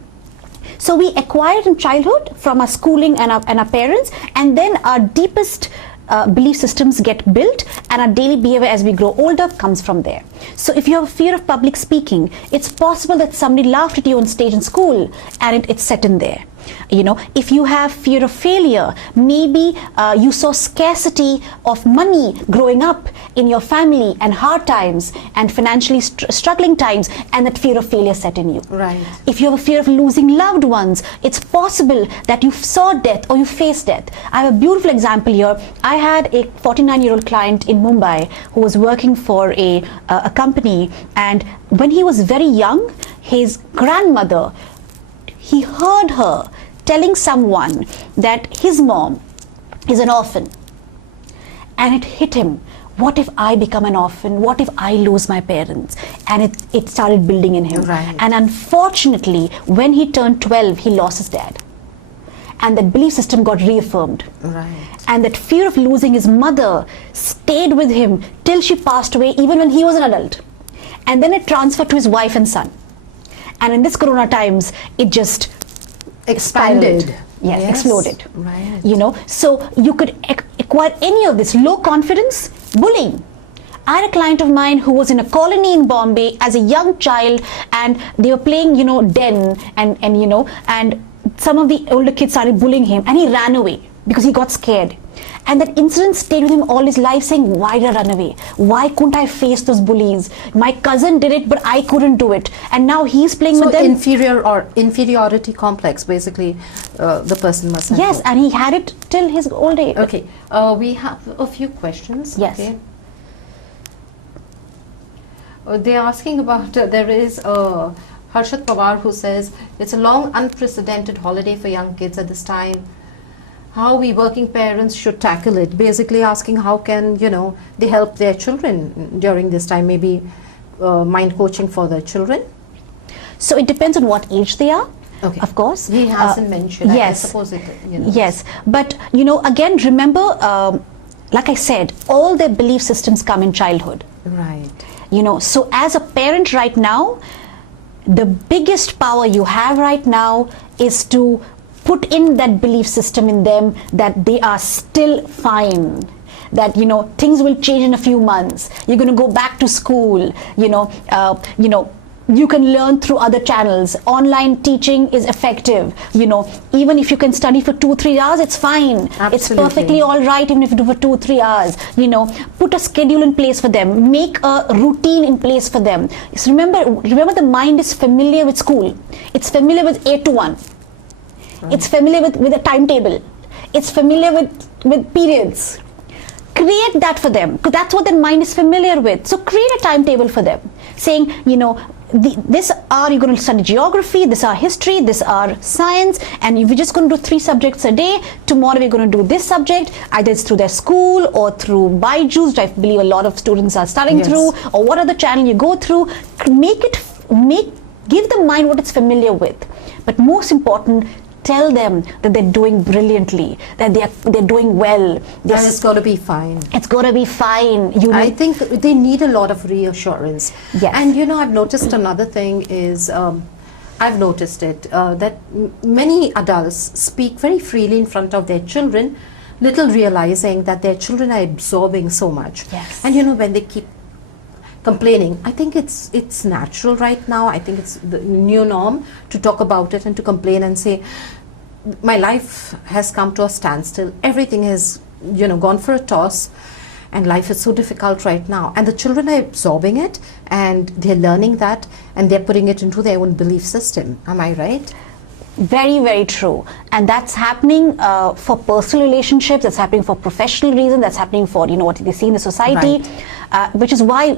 So we acquire it in childhood from our schooling and our parents, and then our deepest belief systems get built, and our daily behavior as we grow older comes from there. So if you have a fear of public speaking, it's possible that somebody laughed at you on stage in school and it's set in there. If you have fear of failure, maybe you saw scarcity of money growing up in your family, and hard times and financially struggling times, and that fear of failure set in you. Right. If you have a fear of losing loved ones, it's possible that you saw death or you faced death. I have a beautiful example here. I had a 49-year-old client in Mumbai who was working for a company, and when he was very young, his grandmother, he heard her telling someone that his mom is an orphan. And it hit him. What if I become an orphan? What if I lose my parents? And it started building in him. Right. And unfortunately, when he turned 12, he lost his dad. And that belief system got reaffirmed. Right. And that fear of losing his mother stayed with him till she passed away, even when he was an adult. And then it transferred to his wife and son. And in this corona times, it just Expanded. spiraled. Yes, exploded. Right. So you could acquire any of this. Low confidence, bullying. I had a client of mine who was in a colony in Bombay as a young child, and they were playing, den, and some of the older kids started bullying him, and he ran away because he got scared. And that incident stayed with him all his life, saying, why did I run away? Why couldn't I face those bullies? My cousin did it, but I couldn't do it. And now he's playing with them. Inferiority complex, basically, the person must have. Yes, and he had it till his old age. Okay, we have a few questions. Yes. Okay. They're asking about, there is Harshad Pawar who says, it's a long unprecedented holiday for young kids at this time. How we working parents should tackle it, basically asking how can they help their children during this time, maybe mind coaching for their children. So it depends on what age they are. Okay. Of course. He hasn't mentioned. Yes. I suppose it. Yes, but again, remember, like I said, all their belief systems come in childhood. Right. So as a parent right now, the biggest power you have right now is to put in that belief system in them that they are still fine, that things will change in a few months, you're going to go back to school, you can learn through other channels, online teaching is effective, even if you can study for 2-3 hours, it's fine. Absolutely. It's perfectly all right even if you do for 2-3 hours. Put a schedule in place for them, make a routine in place for them. So remember the mind is familiar with school, it's familiar with 8 to 1, right. It's familiar with a timetable, it's familiar with periods. Create that for them, because that's what their mind is familiar with. So create a timetable for them, saying, this hour you're going to study geography, this hour history, this hour science, and we're just going to do 3 subjects a day. Tomorrow we're going to do this subject, either it's through their school or through Byju's, which I believe a lot of students are studying yes. through, or what other channel you go through. Give the mind what it's familiar with. But most important, tell them that they're doing brilliantly, that they're doing well. That it's going to be fine. It's going to be fine. I think they need a lot of reassurance. Yes. And I've noticed another thing is, I've noticed it, that many adults speak very freely in front of their children, little realizing that their children are absorbing so much. Yes. And when they keep complaining, I think it's natural right now. I think it's the new norm to talk about it and to complain and say, my life has come to a standstill. Everything has, gone for a toss, and life is so difficult right now. And the children are absorbing it, and they're learning that, and they're putting it into their own belief system. Am I right? Very, very true. And that's happening for personal relationships, that's happening for professional reasons, that's happening for, what they see in the society, right. Which is why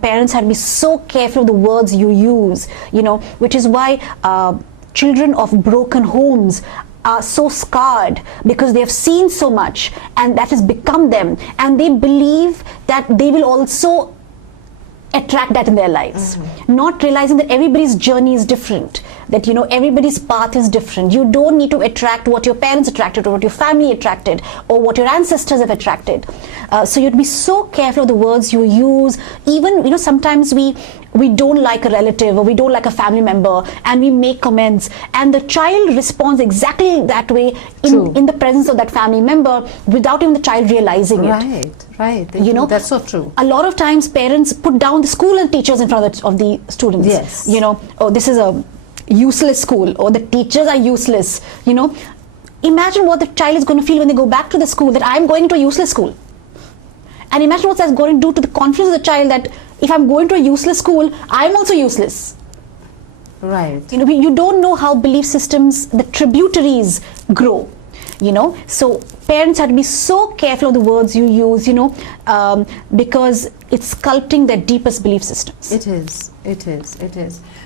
parents have to be so careful of the words you use, which is why children of broken homes are so scarred, because they have seen so much and that has become them, and they believe that they will also attract that in their lives, not realizing that everybody's journey is different, that everybody's path is different. You don't need to attract what your parents attracted, or what your family attracted, or what your ancestors have attracted. So you'd be so careful of the words you use. Even sometimes we don't like a relative, or we don't like a family member, and we make comments, and the child responds exactly that way in the presence of that family member, without even the child realizing it. Right. That's so true. A lot of times parents put down the school and teachers in front of the students. Yes. Oh, this is a useless school, or the teachers are useless. Imagine what the child is going to feel when they go back to the school, that I'm going to a useless school. And imagine what that's going to do to the confidence of the child, that if I'm going to a useless school, I'm also useless. Right. You don't know how belief systems, the tributaries grow. So parents have to be so careful of the words you use, because it's sculpting their deepest belief systems. It is.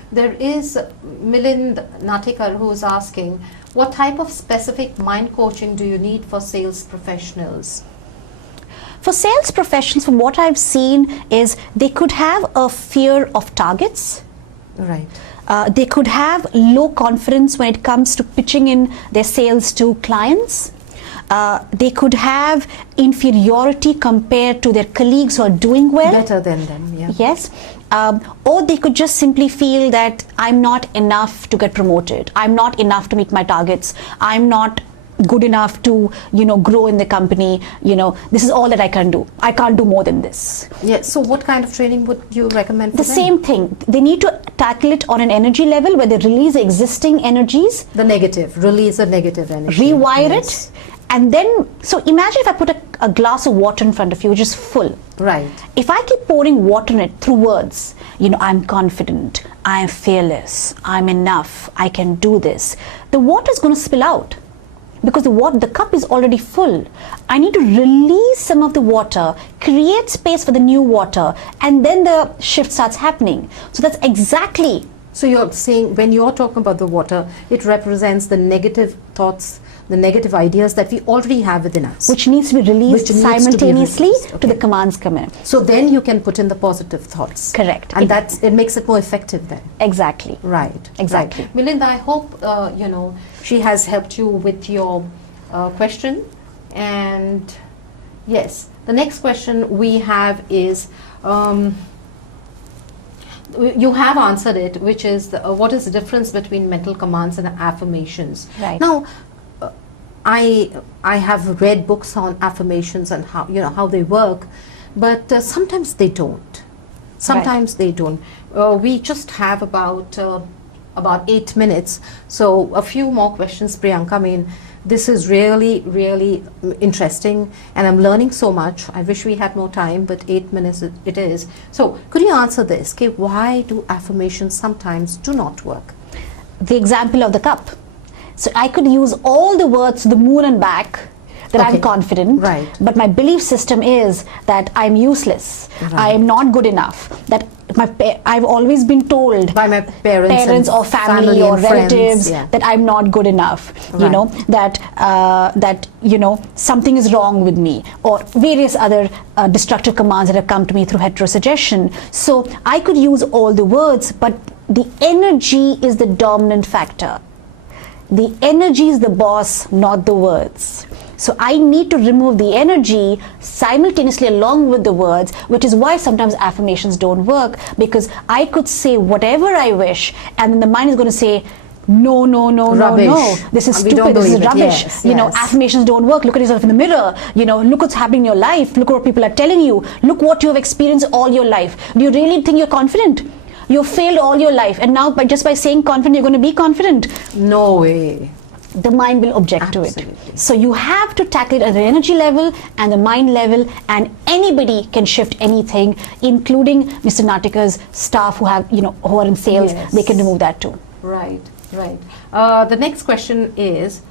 There is Milind Natikar who's asking, what type of specific mind coaching do you need for sales professionals? For sales professionals, from what I've seen, is they could have a fear of targets. Right. They could have low confidence when it comes to pitching in their sales to clients. They could have inferiority compared to their colleagues who are doing well. Better than them, yeah. Yes. Or they could just simply feel that I'm not enough to get promoted. I'm not enough to meet my targets. I'm not good enough to grow in the company. This is all that I can do. I can't do more than this. Yeah. So what kind of training would you recommend for the them? Same thing. They need to tackle it on an energy level, where they release the existing energies, release the negative energy, rewire yes. it, and then, so imagine if I put a glass of water in front of you, which is full. Right. If I keep pouring water in it through words, I'm confident, I'm fearless, I'm enough, I can do this, the water is going to spill out. Because the cup is already full. I need to release some of the water, create space for the new water, and then the shift starts happening. So that's exactly. So you're saying, when you're talking about the water, it represents the negative thoughts, the negative ideas that we already have within us, which needs to be released simultaneously to the commands come in. So then you can put in the positive thoughts. Correct. And it makes it more effective then. Exactly. Right. Exactly. Right. Milind, I hope she has helped you with your question. And yes, the next question we have is, you have answered it, which is what is the difference between mental commands and affirmations. Right. Now, I have read books on affirmations and how they work, but sometimes they don't. Sometimes they don't. We just have about 8 minutes, so a few more questions, Priyanka. I mean, this is really, really interesting, and I'm learning so much. I wish we had more time, but 8 minutes it is. So, could you answer this? Okay, why do affirmations sometimes do not work? The example of the cup. So I could use all the words to the moon and back that I'm confident, right, but my belief system is that I'm useless, right, I am not good enough, that I've always been told by my parents or family or relatives, friends, that I'm not good enough, right, that something is wrong with me, or various other destructive commands that have come to me through heterosuggestion. So I could use all the words, but the energy is the dominant factor. The energy is the boss, not the words. So I need to remove the energy simultaneously along with the words, which is why sometimes affirmations don't work, because I could say whatever I wish, and then the mind is going to say, no, no, no, rubbish. No, no, this is stupid, this is rubbish. Yes, yes. Affirmations don't work. Look at yourself in the mirror. Look what's happening in your life. Look what people are telling you. Look what you have experienced all your life. Do you really think you're confident? You failed all your life, and now just by saying confident, you're going to be confident. No way. The mind will object to it. So you have to tackle it at the energy level and the mind level, and anybody can shift anything, including Mr. Natika's staff who have, who are in sales. Yes. They can remove that too. Right, right. The next question is,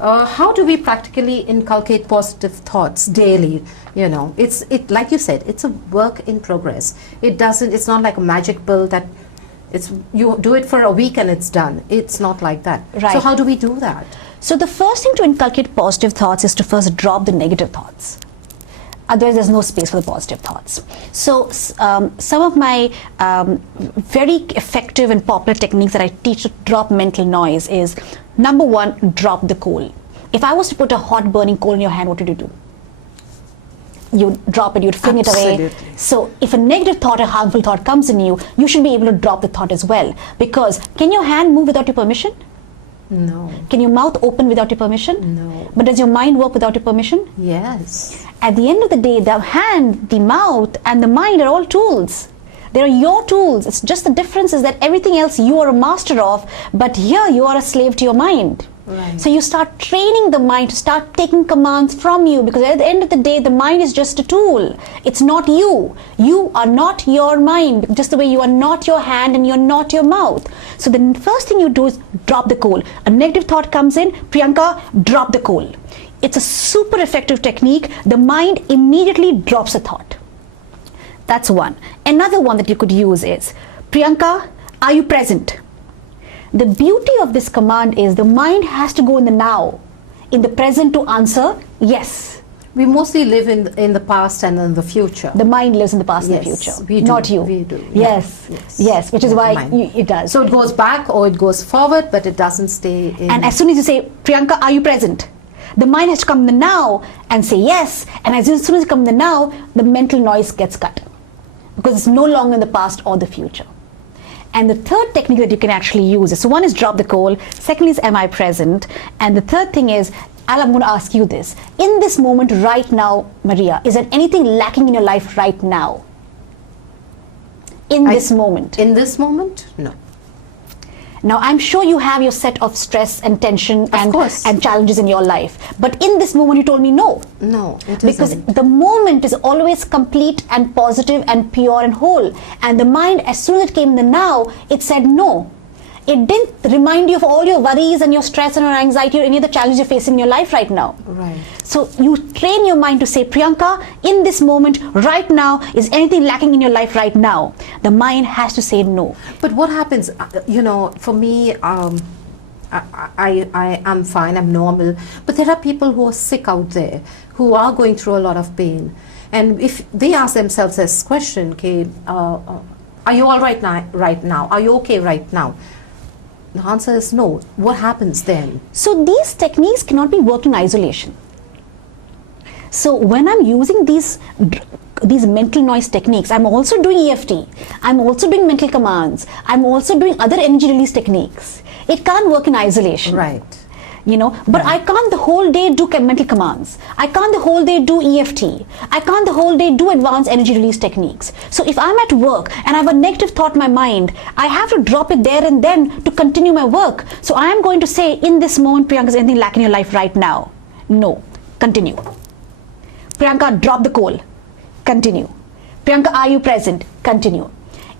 how do we practically inculcate positive thoughts daily? It's like you said, it's a work in progress. It's not like a magic pill that you do it for a week and it's done. It's not like that. Right. So how do we do that? So the first thing to inculcate positive thoughts is to first drop the negative thoughts. Otherwise, there's no space for the positive thoughts. So some of my very effective and popular techniques that I teach to drop mental noise is, number one, drop the coal. If I was to put a hot burning coal in your hand, what would you do? You'd drop it, you'd fling it away. So if a negative thought, a harmful thought comes in you, you should be able to drop the thought as well. Because can your hand move without your permission? No. Can your mouth open without your permission? No. But does your mind work without your permission? Yes. At the end of the day, the hand, the mouth, and the mind are all tools. They are your tools. It's just the difference is that everything else you are a master of, but here you are a slave to your mind. Right. So you start training the mind to start taking commands from you, because at the end of the day, the mind is just a tool. It's not you. You are not your mind, just the way you are not your hand and you're not your mouth. So the first thing you do is drop the coal. A negative thought comes in, Priyanka, drop the coal. It's a super effective technique. The mind immediately drops a thought. That's one. Another one that you could use is, Priyanka, are you present? The beauty of this command is the mind has to go in the now, in the present to answer yes. We mostly live in the past and in the future. The mind lives in the past and the Yes, future, we do, not you. we do. Yes, yes, which is why it does. So it goes back or it goes forward, but it doesn't stay in. And as soon as you say, Priyanka, are you present? The mind has to come in the now and say yes. And as soon as you come in the now, the mental noise gets cut, because it's no longer in the past or the future. And the third technique that you can actually use is, so one is drop the coal, second is am I present, and the third thing is, I'm going to ask you this. In this moment right now, Maria, is there anything lacking in your life right now? In this moment? In this moment? No. Now, I'm sure you have your set of stress and tension and challenges in your life. But in this moment, you told me no. No, it because isn't. the moment is always complete and positive and pure and whole. And the mind, as soon as it came in the now, it said no. It didn't remind you of all your worries and your stress and your anxiety or any of the challenges you're facing in your life right now. Right. So you train your mind to say, Priyanka, in this moment, right now, is anything lacking in your life right now? The mind has to say no. But what happens, for me, I am fine, I'm normal. But there are people who are sick out there, who are going through a lot of pain. And if they ask themselves this question, okay, are you all right now? Are you okay right now? The answer is no. What happens then? So these techniques cannot be worked in isolation. So when I'm using these these mental noise techniques, I'm also doing EFT, I'm also doing mental commands, I'm also doing other energy release techniques. It can't work in isolation. Right. But I can't the whole day do mental commands. I can't the whole day do EFT. I can't the whole day do advanced energy release techniques. So if I'm at work and I have a negative thought in my mind, I have to drop it there and then to continue my work. So I am going to say, in this moment, Priyanka, is anything lacking in your life right now? No. Continue. Priyanka, drop the call. Continue. Priyanka, are you present? Continue.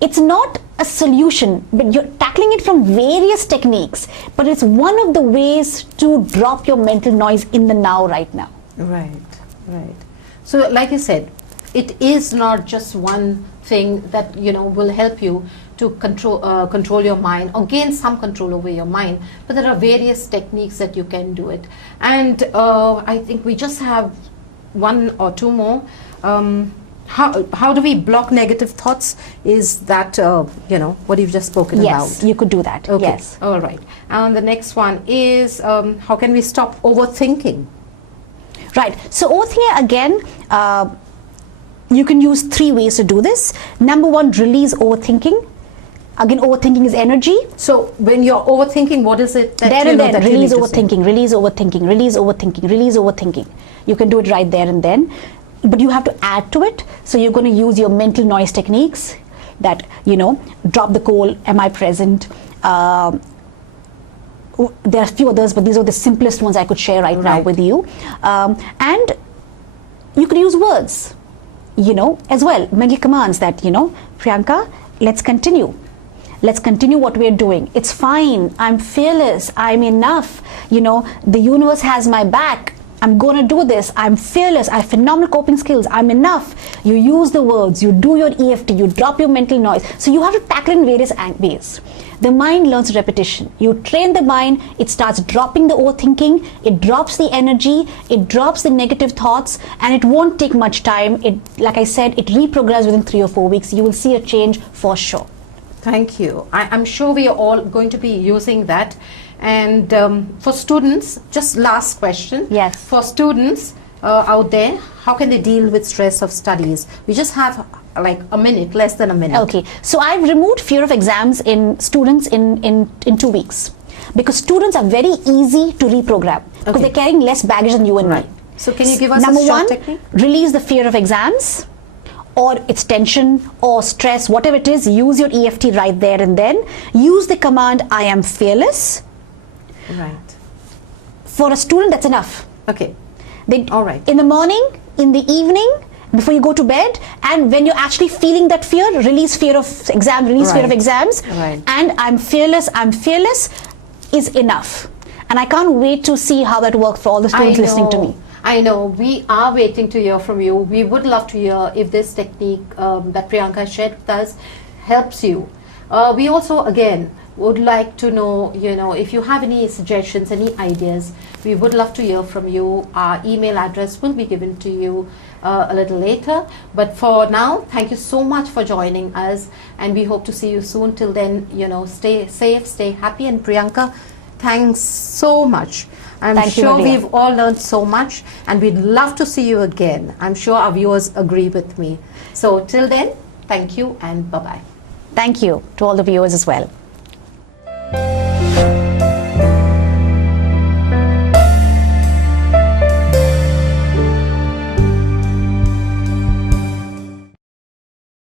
It's not a solution, but you're tackling it from various techniques, but it's one of the ways to drop your mental noise in the now, right now. Right. So like you said, it is not just one thing that will help you to control your mind or gain some control over your mind, but there are various techniques that you can do it. And I think we just have one or two more. How do we block negative thoughts? Is that what you've just spoken about? Yes, you could do that. Okay. Yes. All right. And the next one is how can we stop overthinking? Right. So overthinking, again, you can use 3 ways to do this. Number 1, release overthinking. Again, overthinking is energy. So when you're overthinking, what is it that there and then? that you Release need to say? overthinking, release overthinking, release overthinking, release overthinking. You can do it right there and then. But you have to add to it. So you're going to use your mental noise techniques that, drop the call, am I present? There are a few others, but these are the simplest ones I could share right now with you. And you could use words, as well. Mental commands that, Priyanka, let's continue. Let's continue what we're doing. It's fine. I'm fearless. I'm enough. The universe has my back. I'm going to do this. I'm fearless. I have phenomenal coping skills. I'm enough. You use the words. You do your EFT. You drop your mental noise. So you have to tackle in various ways. The mind learns repetition. You train the mind. It starts dropping the overthinking. It drops the energy. It drops the negative thoughts. And it won't take much time. Like I said, it reprogrammes within 3 or 4 weeks. You will see a change for sure. Thank you. I'm sure we are all going to be using that. And for students, just last question. Yes. For students out there, how can they deal with stress of studies? We just have like a minute, less than a minute. Okay. So I've removed fear of exams in students in 2 weeks. Because students are very easy to reprogram. Because they're carrying less baggage than you and me. So can you give us Number a short 1, technique? release the fear of exams. Or it's tension or stress, whatever it is, use your EFT right there and then. Use the command, I am fearless. Right. For a student, that's enough. Okay. All right. In the morning, in the evening, before you go to bed, and when you're actually feeling that fear, release fear of exam, release fear of exams. Right. And I'm fearless is enough. And I can't wait to see how that works for all the students listening to me. I know. We are waiting to hear from you. We would love to hear if this technique that Priyanka shared with us helps you. We also, again, would like to know, if you have any suggestions, any ideas, we would love to hear from you. Our email address will be given to you a little later. But for now, thank you so much for joining us. And we hope to see you soon. Till then, stay safe, stay happy. And Priyanka, thanks so much. I'm sure we've all learned so much, and we'd love to see you again. I'm sure our viewers agree with me. So till then, thank you and bye-bye. Thank you to all the viewers as well.